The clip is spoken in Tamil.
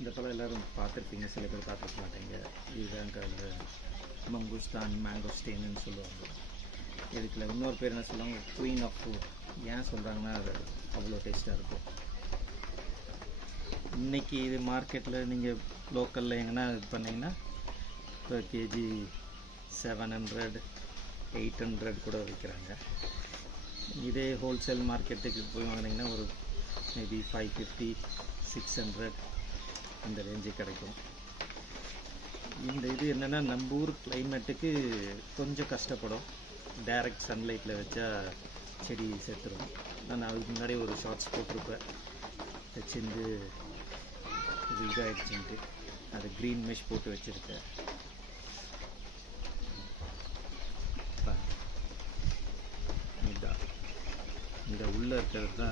இந்த பழம் எல்லோரும் பார்த்துருப்பீங்க, சில பேர் பார்த்துருக்க மாட்டீங்க. இதுதாங்க அந்த மங்குஸ்தான் மேங்கோஸ்டேன்னு சொல்லுவாங்க. இதுக்குள்ள இன்னொரு பேர் என்ன சொல்லுவாங்க, குயின் ஆஃப் ஃப்ரூட். ஏன் சொல்கிறாங்கன்னா அது அவ்வளோ டேஸ்ட்டாக இருக்கும். இன்றைக்கி இது மார்க்கெட்டில் நீங்கள் லோக்கலில் எங்கன்னா இது பண்ணிங்கன்னா பர் கேஜி 700 800 கூட விற்கிறாங்க. இதே ஹோல்சேல் மார்க்கெட்டுக்கு போய் வாங்கினீங்கன்னா ஒரு மேபி 550 600 இந்த ரேஞ்சு கிடைக்கும். இந்த இது என்னென்னா நம்ம ஊர் கிளைமேட்டுக்கு கொஞ்சம் கஷ்டப்படும். டைரக்ட் சன்லைட்டில் வச்சா செடி செத்துரும். நான் அதுக்கு முன்னாடி ஒரு ஷார்ட்ஸ் போட்டிருப்பேன், வச்சுருந்து இது இதாகிடுச்சுன்ட்டு. அது க்ரீன் மெஷ் போட்டு வச்சுருக்கேன். இந்த உள்ளே இருக்கிறது தான்